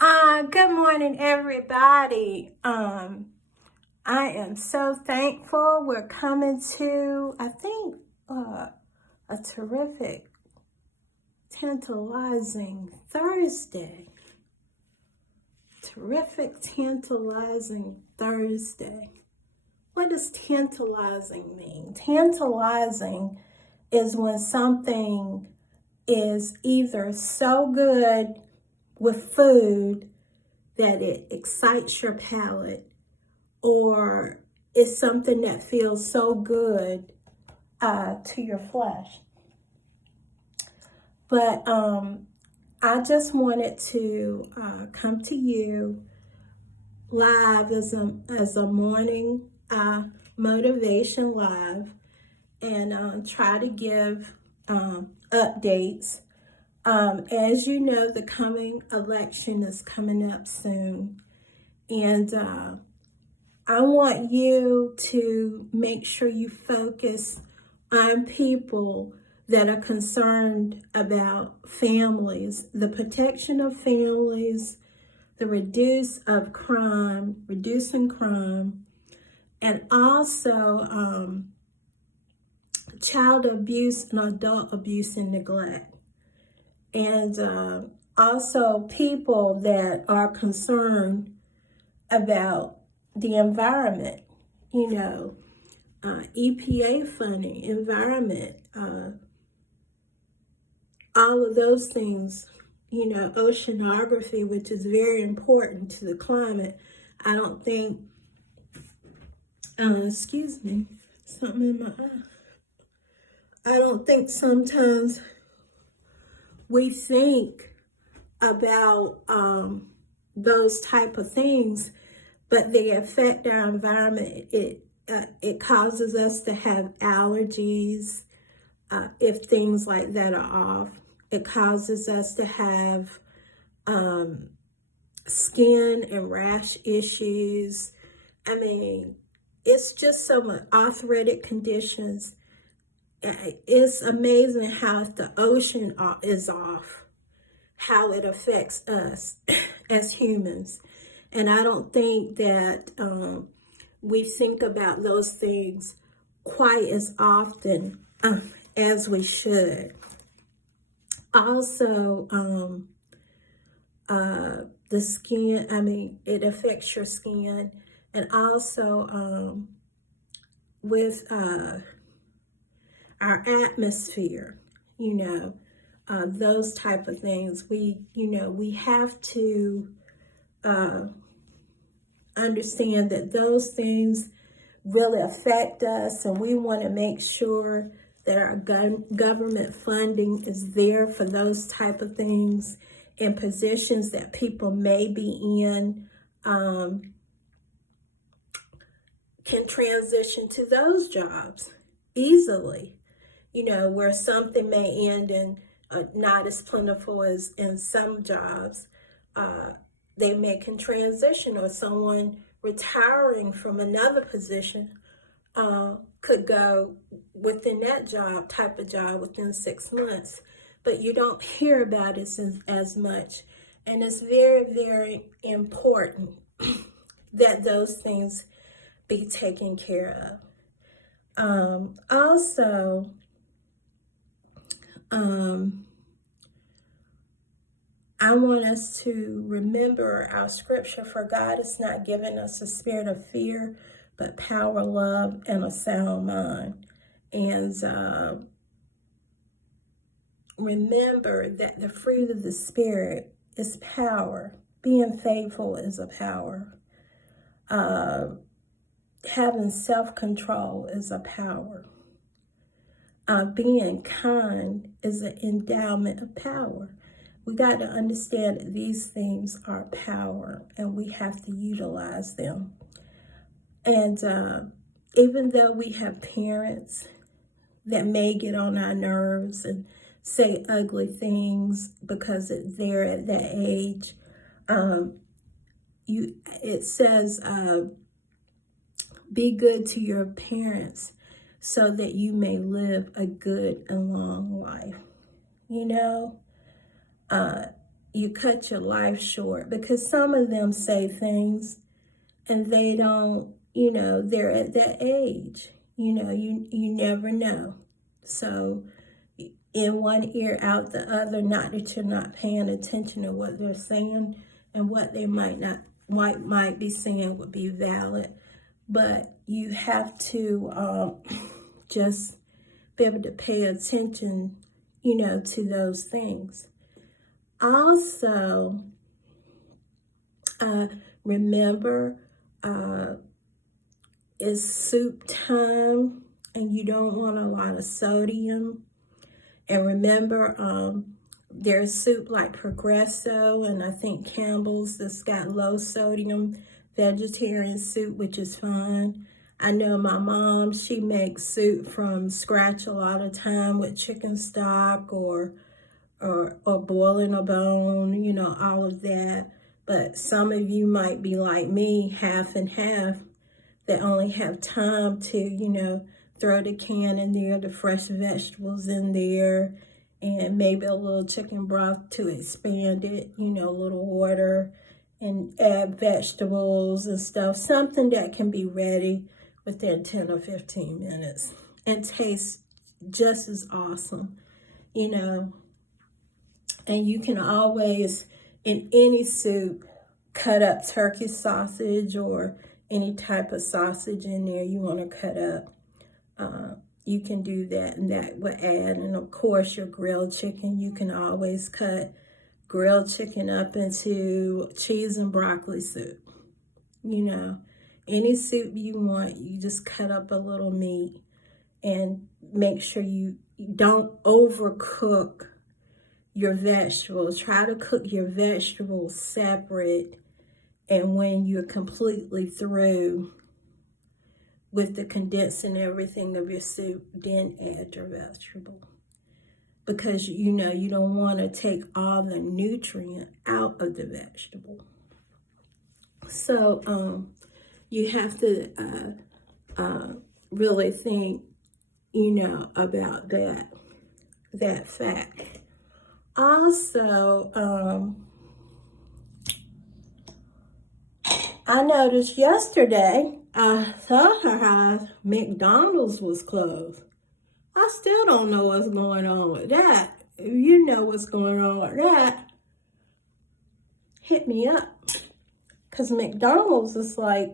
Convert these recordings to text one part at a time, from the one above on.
Good morning, everybody. I am so thankful. We're coming to, I think, a terrific, tantalizing Thursday. Terrific, tantalizing Thursday. What does tantalizing mean? Tantalizing is when something is either so good with food that it excites your palate, or it's something that feels so good to your flesh. But I just wanted to come to you live as a morning motivation live, and try to give updates. As you know, the coming election is coming up soon, and I want you to make sure you focus on people that are concerned about families, the protection of families, the reducing crime, and also child abuse and adult abuse and neglect. And also people that are concerned about the environment, EPA funding, environment, all of those things, oceanography, which is very important to the climate. I don't think, excuse me, something in my eye. I don't think sometimes we think about those type of things, but they affect our environment. It causes us to have allergies if things like that are off. It causes us to have skin and rash issues. I mean, it's just so much arthritic conditions. It's amazing how if the ocean is off, how it affects us as humans. And I don't think that we think about those things quite as often as we should. Also, the skin, it affects your skin. And also with our atmosphere, those type of things. We have to understand that those things really affect us, and we want to make sure that our government funding is there for those type of things, and positions that people may be in can transition to those jobs easily, where something may end in not as plentiful as in some jobs. They can transition, or someone retiring from another position could go within that type of job within 6 months. But you don't hear about it as much. And it's very, very important that those things be taken care of. Also, I want us to remember our scripture: for God has not given us a spirit of fear, but power, love, and a sound mind. And remember that the fruit of the Spirit is power. Being faithful is a power. Having self-control is a power. Being kind is an endowment of power. We got to understand that these things are power, and we have to utilize them. And even though we have parents that may get on our nerves and say ugly things because they're at that age, it says, be good to your parents so that you may live a good and long life. you cut your life short, because some of them say things and they don't, they're at that age. You never know. So in one ear, out the other, not that you're not paying attention to what they're saying, and what they might be saying would be valid, but you have to just be able to pay attention, to those things. Also, remember, it's soup time, and you don't want a lot of sodium. And remember, there's soup like Progresso, and I think Campbell's that's got low sodium vegetarian soup, which is fine. I know my mom, she makes soup from scratch a lot of time with chicken stock or boiling a bone, all of that. But some of you might be like me, half and half, that only have time to, throw the can in there, the fresh vegetables in there, and maybe a little chicken broth to expand it, a little water, and add vegetables and stuff. Something that can be ready within 10 or 15 minutes and tastes just as awesome, And you can always, in any soup, cut up turkey sausage or any type of sausage in there you want to cut up. You can do that, and that will add. And of course, your grilled chicken, you can always cut grilled chicken up into cheese and broccoli soup. Any soup you want, you just cut up a little meat, and make sure you don't overcook your vegetables. Try to cook your vegetables separate, and when you're completely through with the condensing everything of your soup, then add your vegetable. Because, you don't want to take all the nutrient out of the vegetable. So, you have to really think, about that fact. Also, I noticed yesterday, I thought McDonald's was closed. I still don't know what's going on with that. If you know what's going on with that, hit me up. Because McDonald's is like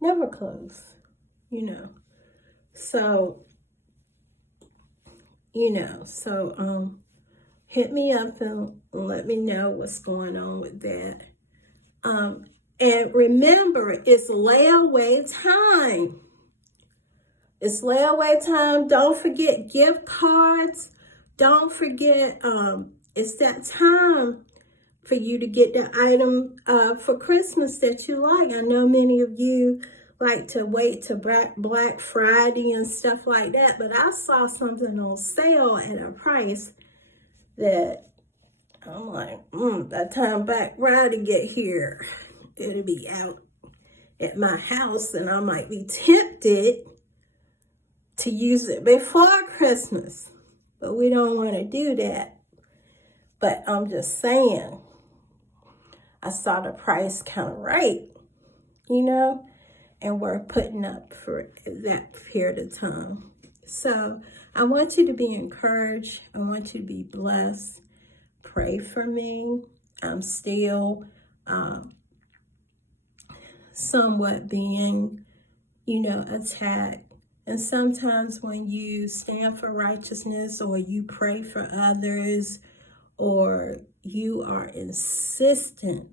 never closed, So, hit me up and let me know what's going on with that. And remember, it's layaway time. It's layaway time. Don't forget gift cards. Don't forget, it's that time for you to get the item for Christmas that you like. I know many of you like to wait to Black Friday and stuff like that, but I saw something on sale at a price that I'm like, by the time Black Friday get here, it'll be out at my house, and I might be tempted to use it before Christmas. But we don't want to do that. But I'm just saying, I saw the price kind of right, and we're putting up for that period of time. So I want you to be encouraged. I want you to be blessed. Pray for me. I'm still somewhat being, attacked. And sometimes when you stand for righteousness, or you pray for others, or you are insistent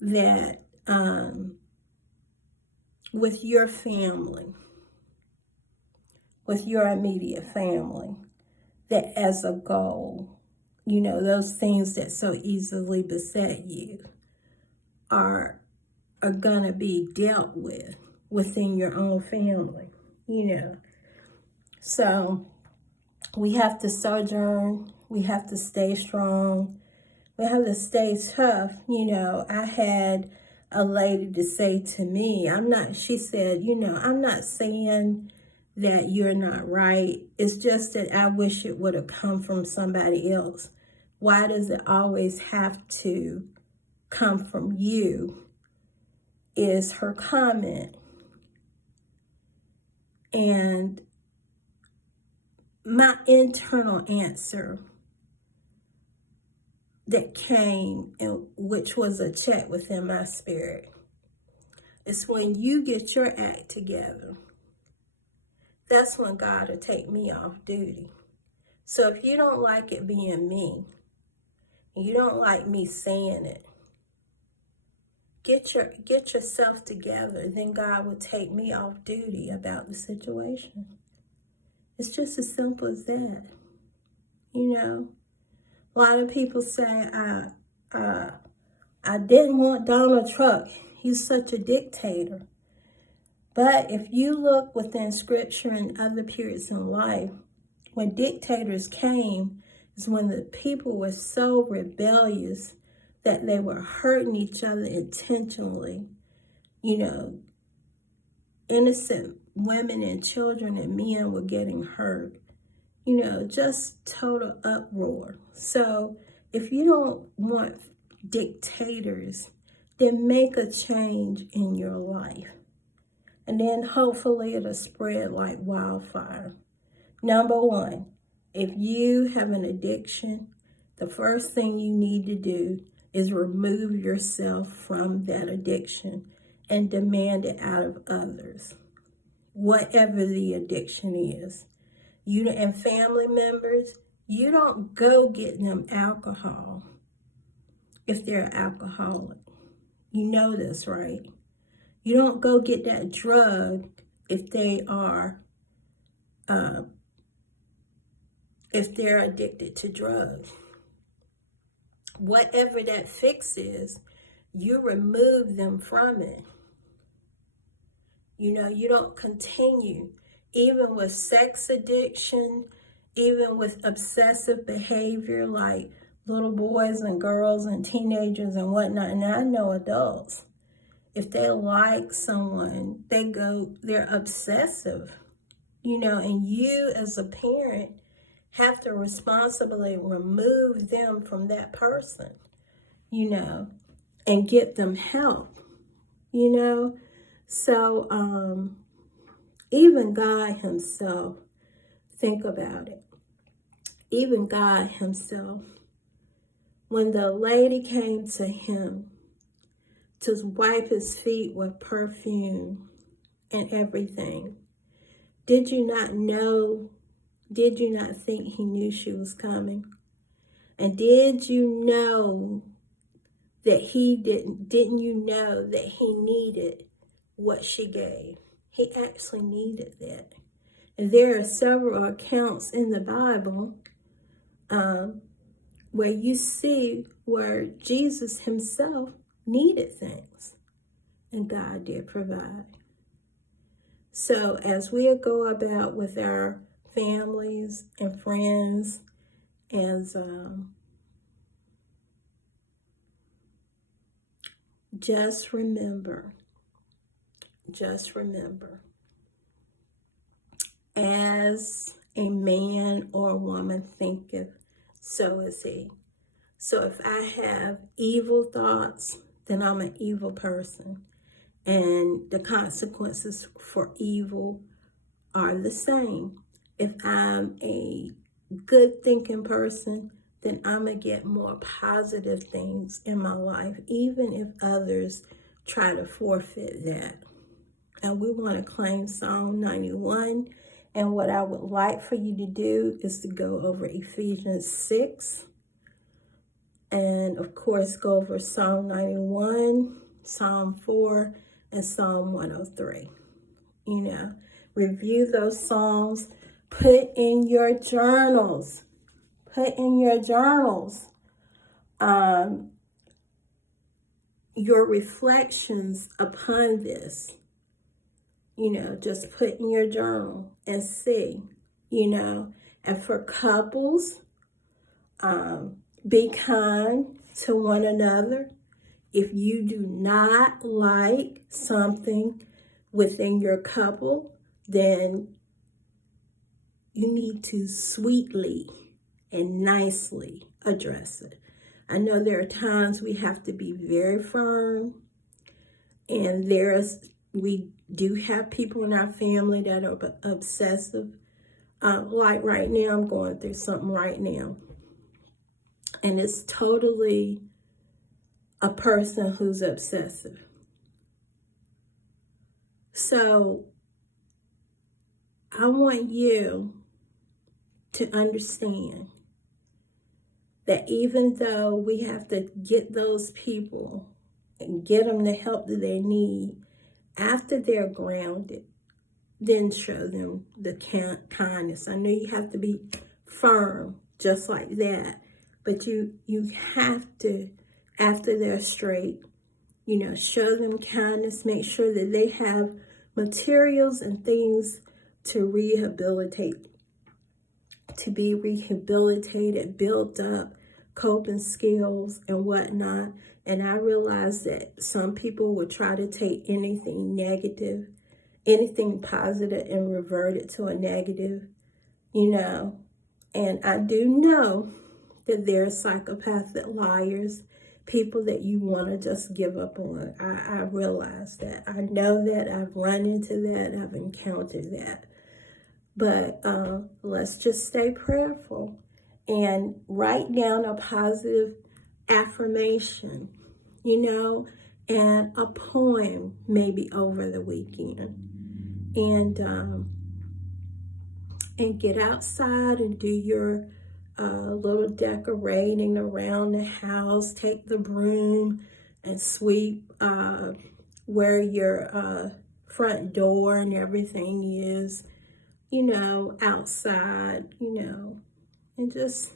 that with your family, with your immediate family, that as a goal, those things that so easily beset you are going to be dealt with within your own family, So we have to sojourn. We have to stay strong. We have to stay tough. I had a lady to say to me, she said, I'm not saying that you're not right. It's just that I wish it would have come from somebody else. Why does it always have to come from you? Is her comment. And my internal answer that came, which was a check within my spirit, is when you get your act together, that's when God will take me off duty. So if you don't like it being me, and you don't like me saying it, get yourself together. Then God will take me off duty about the situation. It's just as simple as that. You know, a lot of people say, I didn't want Donald Trump. He's such a dictator. But if you look within scripture and other periods in life, when dictators came, is when the people were so rebellious that they were hurting each other intentionally. You know, innocent women and children and men were getting hurt. You know, just total uproar. So if you don't want dictators, then make a change in your life. And then hopefully it'll spread like wildfire. Number one, if you have an addiction, the first thing you need to do is remove yourself from that addiction and demand it out of others, whatever the addiction is. You and family members, you don't go get them alcohol if they're alcoholic. You know this, right? You don't go get that drug if they are, if they're addicted to drugs. Whatever that fix is, you remove them from it. You know, you don't continue. Even with sex addiction, even with obsessive behavior like little boys and girls and teenagers and whatnot, and I know adults, if they like someone, they're obsessive, you know, and you as a parent have to responsibly remove them from that person, you know, and get them help, you know. So, even God himself, think about it. Even God himself, when the lady came to him to wipe his feet with perfume and everything, did you not think he knew she was coming? And didn't you know that didn't you know that he needed what she gave? He actually needed that. And there are several accounts in the Bible where you see where Jesus himself needed things, and God did provide. So as we go about with our families and friends, as just remember, as a man or woman thinketh, so is he. So if I have evil thoughts, then I'm an evil person. And the consequences for evil are the same. If I'm a good thinking person, then I'm going to get more positive things in my life, even if others try to forfeit that. And we want to claim Psalm 91. And what I would like for you to do is to go over Ephesians 6. And of course, go over Psalm 91, Psalm 4, and Psalm 103. You know, review those Psalms. Put in your journals. Your reflections upon this. You know, just put in your journal and see, you know. And for couples, be kind to one another. If you do not like something within your couple, then you need to sweetly and nicely address it. I know there are times we have to be very firm, and we do have people in our family that are obsessive. Like right now, I'm going through something right now, and it's totally a person who's obsessive. So I want you to understand that even though we have to get those people and get them the help that they need, after they're grounded, then show them the kindness. I know you have to be firm just like that, but you have to, after they're straight, show them kindness, make sure that they have materials and things to rehabilitate, to be rehabilitated, built up, coping skills and whatnot. And I realize that some people will try to take anything negative, anything positive, and revert it to a negative, And I do know that there are psychopathic liars, people that you want to just give up on. I realize that. I know that. I've run into that. I've encountered that. But let's just stay prayerful and write down a positive affirmation, and a poem maybe over the weekend. And get outside and do your little decorating around the house. Take the broom and sweep where your front door and everything is, outside, and just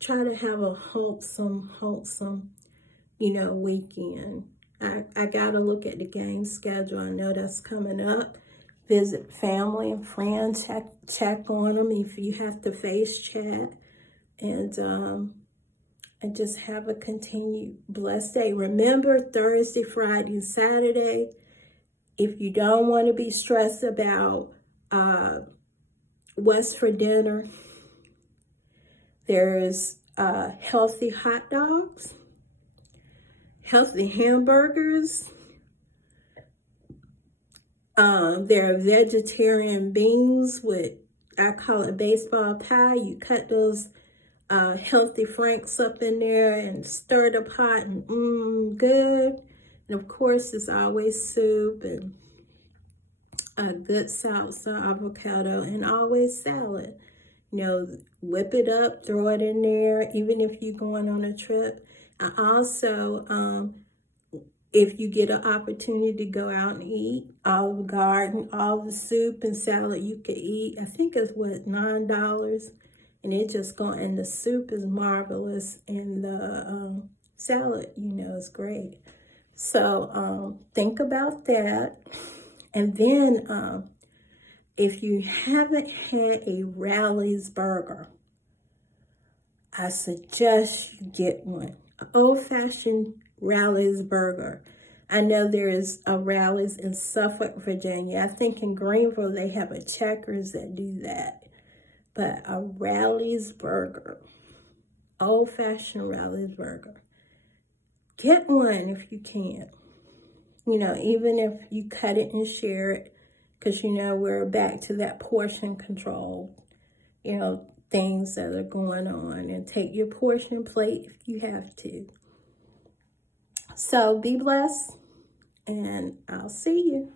try to have a wholesome, weekend. I got to look at the game schedule. I know that's coming up. Visit family and friends, check on them if you have to face chat, and just have a continued blessed day. Remember, Thursday, Friday, and Saturday, if you don't want to be stressed about what's for dinner, there's healthy hot dogs, healthy hamburgers. There are vegetarian beans with, I call it baseball pie. You cut those healthy franks up in there and stir the pot, and good. And of course, there's always soup and a good salsa, avocado, and always salad. Whip it up, throw it in there, even if you're going on a trip. I also, if you get an opportunity to go out and eat, Olive Garden, all the soup and salad you could eat, I think it's $9, and and the soup is marvelous, and the salad, is great. So think about that. And then if you haven't had a Rally's burger, I suggest you get one. An old-fashioned Rally's burger. I know there is a Rally's in Suffolk, Virginia. I think in Greenville they have a Checkers that do that. But a Rally's burger, old-fashioned Rally's burger. Get one if you can. Even if you cut it and share it, because we're back to that portion control, things that are going on, and take your portion plate if you have to. So be blessed, and I'll see you.